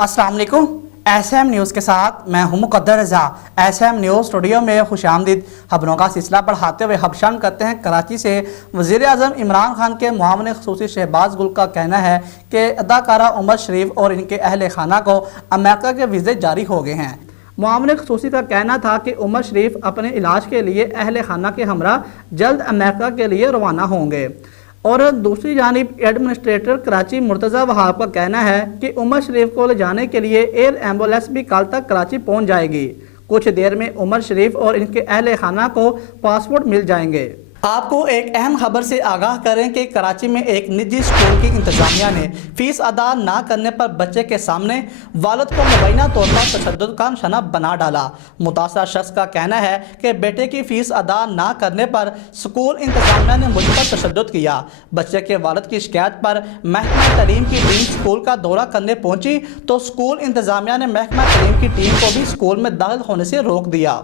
अस्सलाम वालेकुम। SM news के साथ मैं हूं मुकद्दर रज़ा। एसएम न्यूज़ स्टूडियो में खुशामदीद। खबरों का सिलसिला बढ़ाते हुए हबशान करते हैं कराची से। वज़ीर आज़म इमरान खान के मुआविन ख़ुसूसी शहबाज गुल का कहना है कि अदाकारा उमर शरीफ और इनके अहल खाना को अमेरिका के वीज़े जारी हो गए हैं। मुआविन ख़ुसूसी का कहना था कि उमर शरीफ अपने इलाज के लिए अहल खाना के हमरा जल्द अमेरिका के लिए रवाना होंगे। और दूसरी जानिब एडमिनिस्ट्रेटर कराची मुर्तज़ा वहाब का कहना है कि उमर शरीफ को ले जाने के लिए एयर एम्बुलेंस भी कल तक कराची पहुंच जाएगी। कुछ देर में उमर शरीफ और इनके अहल खाना को पासपोर्ट मिल जाएंगे। आपको एक अहम खबर से आगाह करें कि कराची में एक निजी स्कूल की इंतजामिया ने फीस अदा ना करने पर बच्चे के सामने वालिद को मुबैना तौर पर तशद्दुद का निशाना बना डाला। मुतासरा शख्स का कहना है कि बेटे की फीस अदा ना करने पर स्कूल इंतजामिया ने मुझ पर तशद्दुद किया। बच्चे के वालिद की शिकायत पर महकमा तालीम की टीम स्कूल का दौरा करने पहुंची तो स्कूल इंतजामिया ने महकमा तालीम की टीम को भी स्कूल में दाखिल होने से रोक दिया।